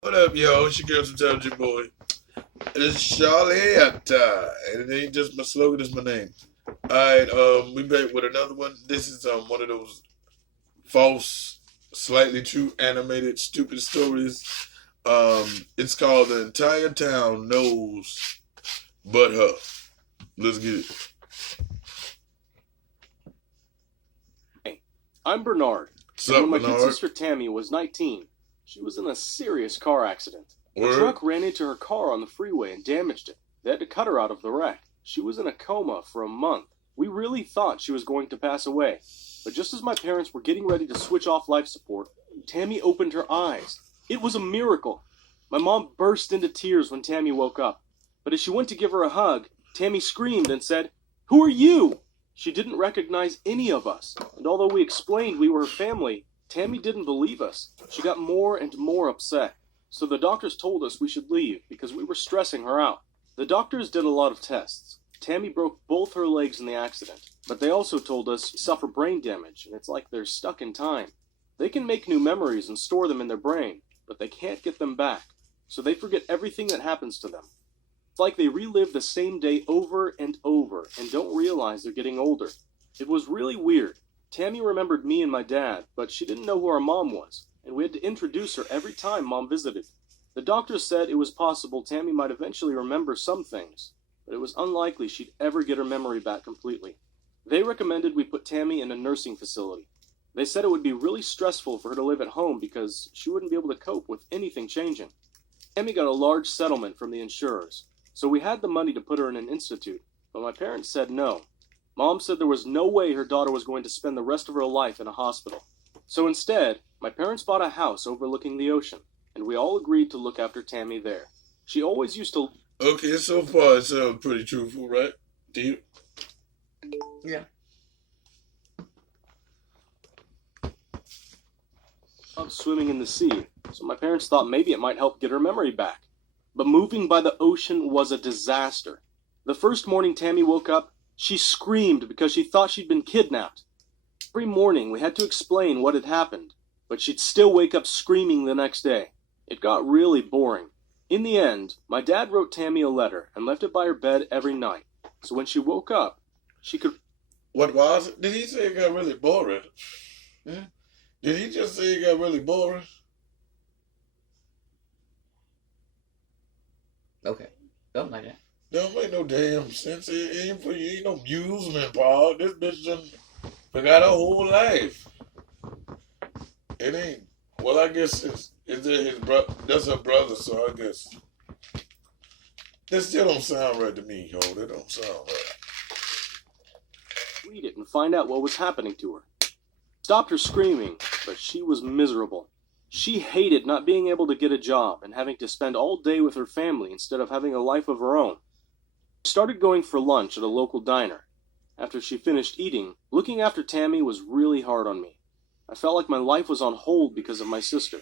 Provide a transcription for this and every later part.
What up, yo? It's your girl, sometimes your boy. It's Charlie and it ain't just my slogan, it's my name. Alright, we back with another one. This is one of those false, slightly true animated stupid stories. It's called The Entire Town Knows But Her. Let's get it. Hey, I'm Bernard. What's And up, when my kid Bernard? sister Tammy was 19, she was in a serious car accident. A Word? truck ran into her car on the freeway and damaged it. They had to cut her out of the wreck. She was in a coma for a month. We really thought she was going to pass away. But just as my parents were getting ready to switch off life support, Tammy opened her eyes. It was a miracle. My mom burst into tears when Tammy woke up. But as she went to give her a hug, Tammy screamed and said, "Who are you?" She didn't recognize any of us, and although we explained we were her family, Tammy didn't believe us. She got more and more upset. So the doctors told us we should leave because we were stressing her out. The doctors did a lot of tests. Tammy broke both her legs in the accident, but they also told us suffer brain damage, and it's like they're stuck in time. They can make new memories and store them in their brain, but they can't get them back, so they forget everything that happens to them. It's like they relive the same day over and over and don't realize they're getting older. It was really weird. Tammy remembered me and my dad, but she didn't know who our mom was, and we had to introduce her every time Mom visited. The doctors said it was possible Tammy might eventually remember some things, but it was unlikely she'd ever get her memory back completely. They recommended we put Tammy in a nursing facility. They said it would be really stressful for her to live at home because she wouldn't be able to cope with anything changing. Tammy got a large settlement from the insurers, so we had the money to put her in an institute, but my parents said no. Mom said there was no way her daughter was going to spend the rest of her life in a hospital. So instead, my parents bought a house overlooking the ocean, and we all agreed to look after Tammy there. She always used to Okay, so far it sounds pretty truthful, right? Do you? Yeah. love swimming in the sea, so my parents thought maybe it might help get her memory back. But moving by the ocean was a disaster. The first morning Tammy woke up, she screamed because she thought she'd been kidnapped. Every morning we had to explain what had happened, but she'd still wake up screaming the next day. It got really boring. In the end, my dad wrote Tammy a letter and left it by her bed every night, so when she woke up, she could... What was it? Did he say it got really boring? Hmm? Did he just say it got really boring? Okay. Something like that. Don't make no damn sense. It ain't for you. Ain't no amusement park. This bitch done forgot her whole life. It ain't. Well, I guess it's his brother. That's her brother, so I guess that still don't sound right to me, yo. That don't sound right. read it and find out what was happening to her. Stopped her screaming, but she was miserable. She hated not being able to get a job and having to spend all day with her family instead of having a life of her own. She started going for lunch at a local diner. After she finished eating, looking after Tammy was really hard on me. I felt like my life was on hold because of my sister.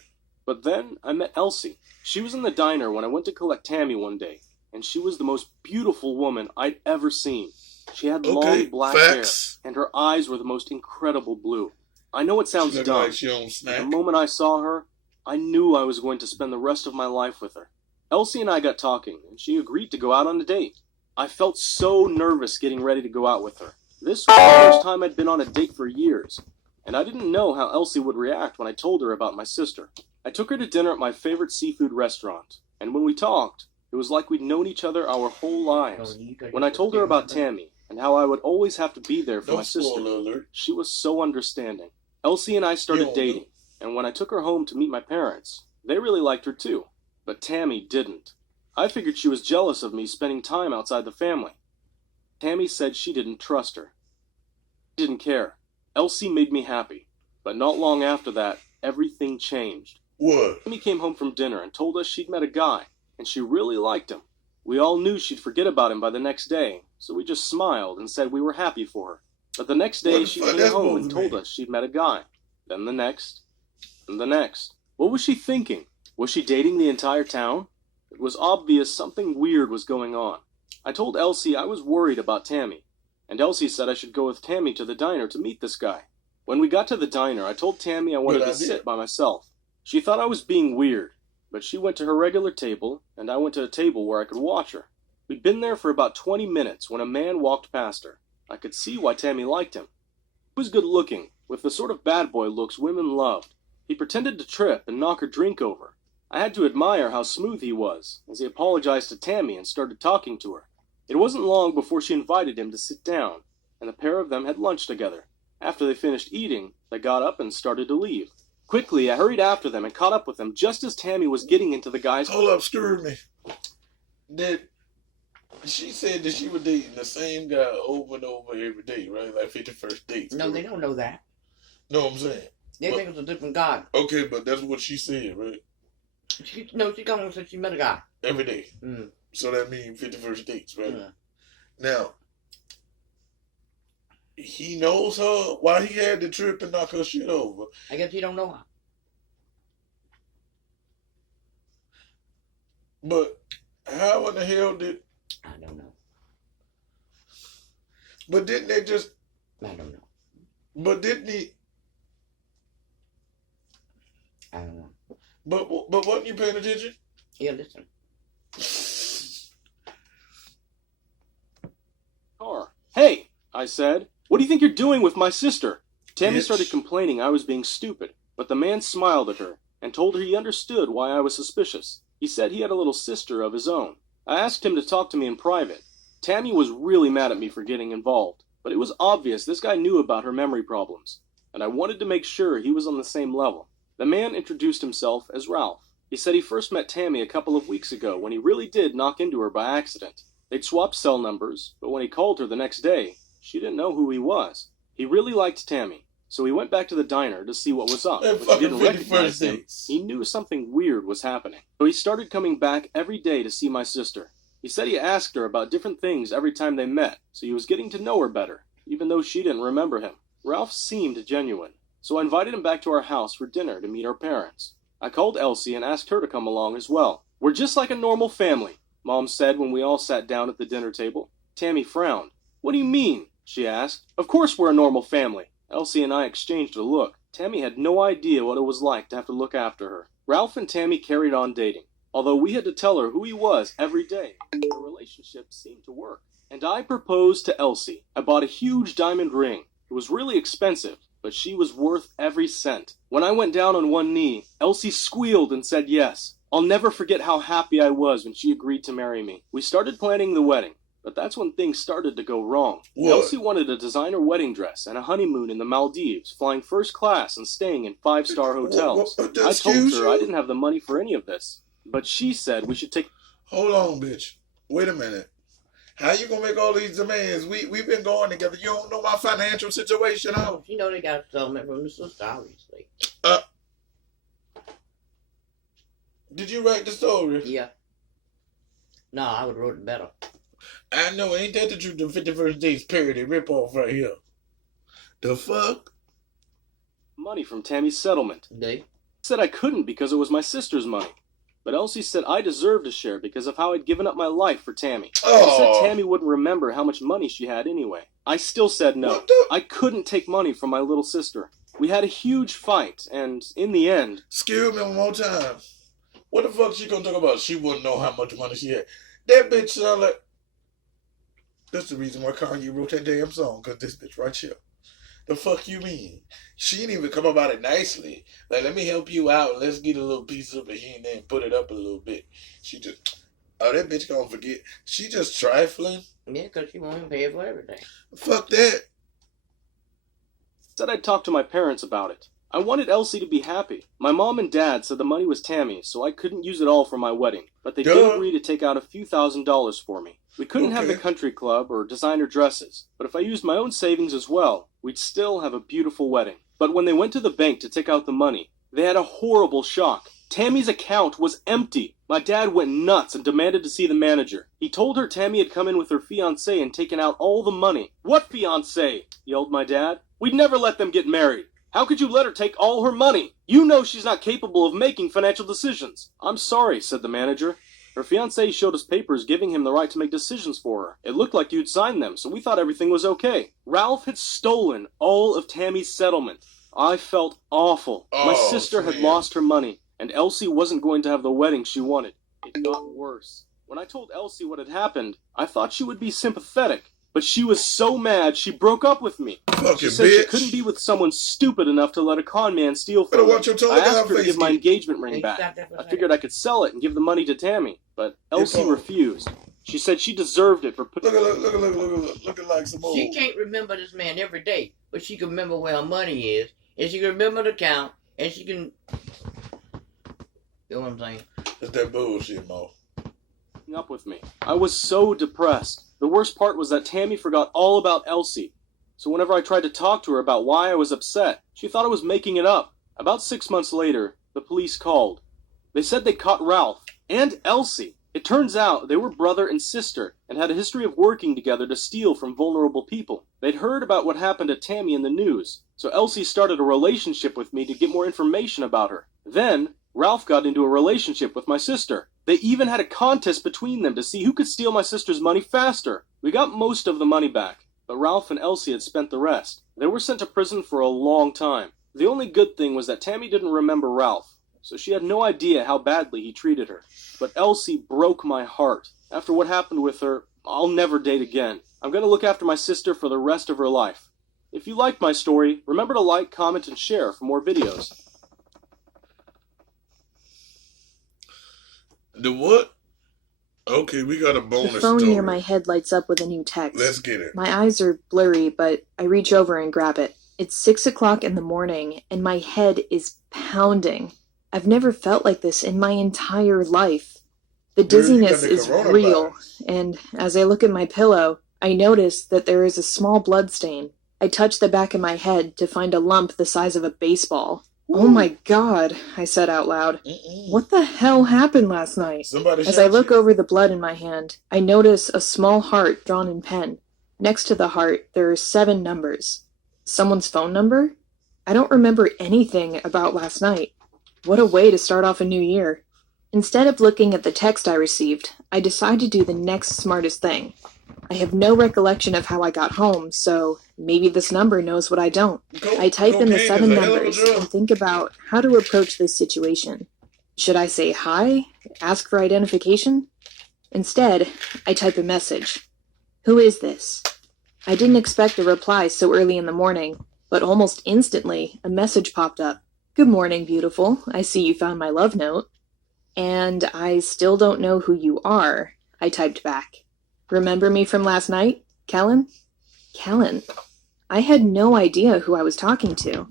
But then I met Elsie. She was in the diner when I went to collect Tammy one day, and she was the most beautiful woman I'd ever seen. She had Okay, long black facts. hair, and her eyes were the most incredible blue. I know it She sounds look dumb, like she on but snack. the moment I saw her, I knew I was going to spend the rest of my life with her. Elsie and I got talking, and she agreed to go out on a date. I felt so nervous getting ready to go out with her. This was the first time I'd been on a date for years, and I didn't know how Elsie would react when I told her about my sister. I took her to dinner at my favorite seafood restaurant, and when we talked, it was like we'd known each other our whole lives. When I told her about Tammy, and how I would always have to be there for my Don't sister, spoil alert. she was so understanding. Elsie and I started Yo. dating, and when I took her home to meet my parents, they really liked her too, but Tammy didn't. I figured she was jealous of me spending time outside the family. Tammy said she didn't trust her. I didn't care. Elsie made me happy, but not long after that, everything changed. What? Tammy came home from dinner and told us she'd met a guy, and she really liked him. We all knew she'd forget about him by the next day, so we just smiled and said we were happy for her. But the next What day the she fuck came that's home supposed and to told mean? us she'd met a guy. Then the next, and the next. What was she thinking? Was she dating the entire town? It was obvious something weird was going on. I told Elsie I was worried about Tammy, and Elsie said I should go with Tammy to the diner to meet this guy. When we got to the diner, I told Tammy I wanted Good to idea. sit by myself. She thought I was being weird, but but she went to her regular table, and I went to a table where I could watch her. We'd been there for about 20 minutes when a man walked past her. I could see why Tammy liked him. He was good looking, with the sort of bad boy looks women loved. He pretended to trip and knock her drink over. I had to admire how smooth he was, as he apologized to Tammy and started talking to her. It wasn't long before she invited him to sit down, and the pair of them had lunch together. After they finished eating, they got up and started to leave. Quickly, I hurried after them and caught up with them just as Tammy was getting into the guy's... Hold up, screw me. She said that she was dating the same guy over and over every day, right? Like 51st dates. No, they don't know that. No, I'm saying. They think it's a different guy. Okay, but that's what she said, right? She told me since she met a guy. Every day. Mm. So that means 51st dates, right? Yeah. Now, he knows her. Why he had the trip and knock her shit over? I guess he don't know her. But how in the hell did... I don't know. But didn't they just... I don't know. But didn't he... I don't know. But wasn't you paying attention? Yeah, listen. car. Hey, I said, what do you think you're doing with my sister? Tammy Bitch. started complaining I was being stupid, but the man smiled at her and told her he understood why I was suspicious. He said he had a little sister of his own. I asked him to talk to me in private. Tammy was really mad at me for getting involved, but it was obvious this guy knew about her memory problems, and I wanted to make sure he was on the same level. The man introduced himself as Ralph. He said he first met Tammy a couple of weeks ago when he really did knock into her by accident. They'd swapped cell numbers, but when he called her the next day, she didn't know who he was. He really liked Tammy, so he went back to the diner to see what was up. That But she fucking didn't 51st recognize him. dates. He knew something weird was happening. So he started coming back every day to see my sister. He said he asked her about different things every time they met, so he was getting to know her better, even though she didn't remember him. Ralph seemed genuine, so I invited him back to our house for dinner to meet our parents. I called Elsie and asked her to come along as well. We're just like a normal family, Mom said when we all sat down at the dinner table. Tammy frowned. What do you mean? She asked. Of course we're a normal family. Elsie and I exchanged a look. Tammy had no idea what it was like to have to look after her. Ralph and Tammy carried on dating, although we had to tell her who he was every day. The relationship seemed to work. And I proposed to Elsie. I bought a huge diamond ring. It was really expensive, but she was worth every cent. When I went down on one knee, Elsie squealed and said yes. I'll never forget how happy I was when she agreed to marry me. We started planning the wedding, but that's when things started to go wrong. What? Elsie wanted a designer wedding dress and a honeymoon in the Maldives, flying first class and staying in 5-star hotels. I told Excuse her you? I didn't have the money for any of this, but she said we should take... Hold on, bitch. Wait a minute. How you gonna make all these demands? We've been going together. You don't know my financial situation, huh? Oh, you know they got a settlement from the sister, obviously. Did you write the story? Yeah. No, I would have wrote it better. I know, ain't that the truth? The 51st Dates parody ripoff right here. The fuck? money from Tammy's settlement. They? Said I couldn't because it was my sister's money. But Elsie said I deserved a share because of how I'd given up my life for Tammy. She said Oh. Tammy wouldn't remember how much money she had anyway. I still said no. What the? I couldn't take money from my little sister. We had a huge fight, and in the end... Excuse me one more time. What the fuck she gonna talk about? She wouldn't know how much money she had. That bitch sound like... That's the reason why Kanye wrote that damn song, because this bitch right here. The fuck you mean? She didn't even come about it nicely. Like, let me help you out. Let's get a little piece of it here and there and put it up a little bit. She just... Oh, that bitch gonna forget. She just trifling. Yeah, because she won't even pay for everything. Fuck that. Said I'd talk to my parents about it. I wanted Elsie to be happy. My mom and dad said the money was Tammy's, so I couldn't use it all for my wedding. But they did Duh. agree to take out a few $1,000s for me. We couldn't have the Okay. country club or designer dresses, but if I used my own savings as well, we'd still have a beautiful wedding. But when they went to the bank to take out the money, they had a horrible shock. Tammy's account was empty. My dad went nuts and demanded to see the manager. He told her Tammy had come in with her fiancé and taken out all the money. What fiancé? Yelled my dad. We'd never let them get married. How could you let her take all her money? You know she's not capable of making financial decisions. I'm sorry, said the manager. Her fiancé showed us papers giving him the right to make decisions for her. It looked like you'd signed them, so we thought everything was okay. Ralph had stolen all of Tammy's settlement. I felt awful. My Oh, sister had man. lost her money, and Elsie wasn't going to have the wedding she wanted. It got worse. When I told Elsie what had happened, I thought she would be sympathetic, but she was so mad she broke up with me. She said she couldn't be with someone stupid enough to let a con man steal from her. I asked her to give my engagement ring back. I figured I could sell it and give the money to Tammy, but Elsie refused. She said she deserved it for putting... Looking like some old... She can't remember this man every day, but she can remember where her money is, and she can remember the account, and she can... You know what I'm saying? It's that bullshit, Mo. Up with me. I was so depressed. The worst part was that Tammy forgot all about Elsie. So whenever I tried to talk to her about why I was upset, she thought I was making it up. About 6 months later, the police called. They said they caught Ralph and Elsie. It turns out they were brother and sister and had a history of working together to steal from vulnerable people. They'd heard about what happened to Tammy in the news, so Elsie started a relationship with me to get more information about her. Then, Ralph got into a relationship with my sister. They even had a contest between them to see who could steal my sister's money faster. We got most of the money back, but Ralph and Elsie had spent the rest. They were sent to prison for a long time. The only good thing was that Tammy didn't remember Ralph, so she had no idea how badly he treated her. But Elsie broke my heart. After what happened with her, I'll never date again. I'm going to look after my sister for the rest of her life. If you liked my story, remember to like, comment, and share for more videos. The what? Okay, we got a bonus. The phone story. near my head lights up with a new text. Let's get it. My eyes are blurry, but I reach over and grab it. It's 6 o'clock in the morning, and my head is pounding. I've never felt like this in my entire life. The dizziness is real, and as I look at my pillow, I notice that there is a small blood stain. I touch the back of my head to find a lump the size of a baseball. Oh my God, I said out loud. What the hell happened last night? As I look over the blood in my hand, I notice a small heart drawn in pen. Next to the heart, there are 7 numbers. Someone's phone number? I don't remember anything about last night. What a way to start off a new year. Instead of looking at the text I received, I decide to do the next smartest thing. I have no recollection of how I got home, so maybe this number knows what I don't. I type in the 7 numbers and think about how to approach this situation. Should I say hi? Ask for identification? Instead, I type a message. Who is this? I didn't expect a reply so early in the morning, but almost instantly, a message popped up. Good morning, beautiful. I see you found my love note. And I still don't know who you are, I typed back. Remember me from last night, Kellen? Kellen. I had no idea who I was talking to.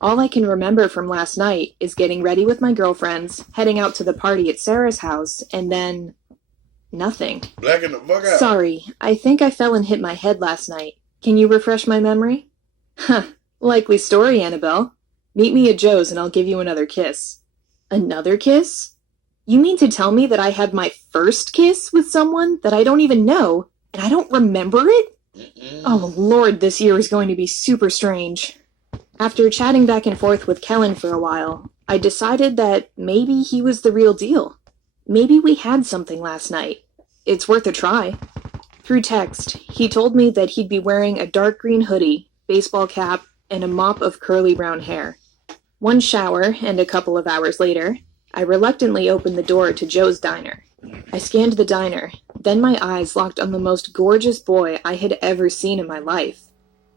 All I can remember from last night is getting ready with my girlfriends, heading out to the party at Sarah's house, and then... nothing. Blacking the fuck out. Sorry, I think I fell and hit my head last night. Can you refresh my memory? Huh, likely story, Annabelle. Meet me at Joe's and I'll give you another kiss. Another kiss? You mean to tell me that I had my first kiss with someone that I don't even know, and I don't remember it? Oh Lord, this year is going to be super strange. After chatting back and forth with Kellen for a while, I decided that maybe he was the real deal. Maybe we had something last night. It's worth a try. Through text, he told me that he'd be wearing a dark green hoodie, baseball cap, and a mop of curly brown hair. One shower, and a couple of hours later, I reluctantly opened the door to Joe's diner. I scanned the diner, then my eyes locked on the most gorgeous boy I had ever seen in my life.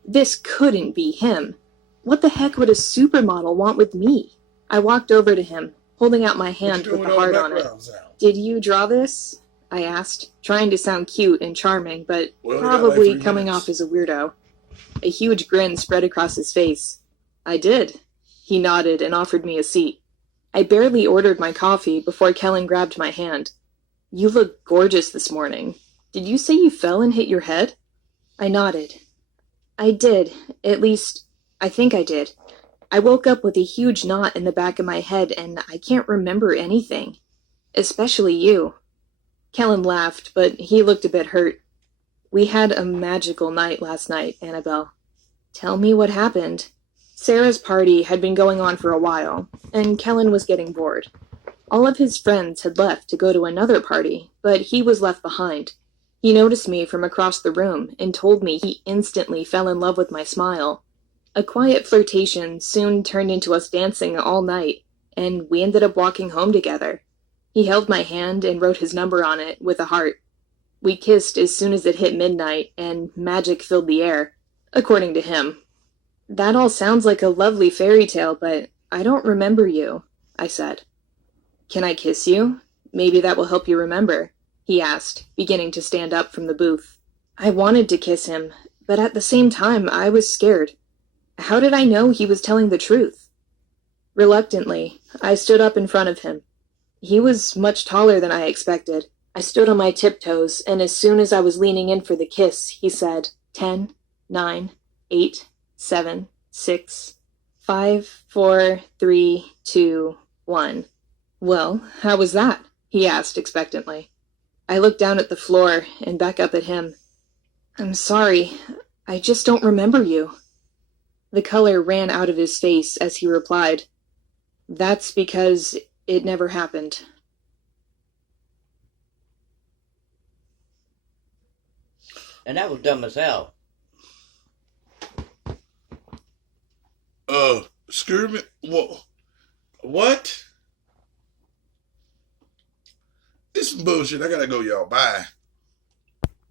This couldn't be him. What the heck would a supermodel want with me? I walked over to him, holding out my hand with the heart on it. Did you draw this? I asked, trying to sound cute and charming, but probably coming off as a weirdo. A huge grin spread across his face. I did. He nodded and offered me a seat. I barely ordered my coffee before Kellen grabbed my hand. You look gorgeous this morning. Did you say you fell and hit your head? I nodded. I did. At least, I think I did. I woke up with a huge knot in the back of my head and I can't remember anything. Especially you. Kellen laughed, but he looked a bit hurt. We had a magical night last night, Annabelle. Tell me what happened. Sarah's party had been going on for a while, and Kellen was getting bored. All of his friends had left to go to another party, but he was left behind. He noticed me from across the room and told me he instantly fell in love with my smile. A quiet flirtation soon turned into us dancing all night, and we ended up walking home together. He held my hand and wrote his number on it with a heart. We kissed as soon as it hit midnight, and magic filled the air, according to him. That all sounds like a lovely fairy tale, but I don't remember you, I said. Can I kiss you? Maybe that will help you remember, he asked, beginning to stand up from the booth. I wanted to kiss him, but at the same time I was scared. How did I know he was telling the truth? Reluctantly, I stood up in front of him. He was much taller than I expected. I stood on my tiptoes, and as soon as I was leaning in for the kiss, he said, 10, 9, 8, 7, 6, 5, 4, 3, 2, 1. Well, how was that? He asked expectantly. I looked down at the floor and back up at him. I'm sorry, I just don't remember you. The color ran out of his face as he replied, That's because it never happened. And that was dumb as hell. Screw me. What? This is bullshit. I gotta go, y'all. Bye.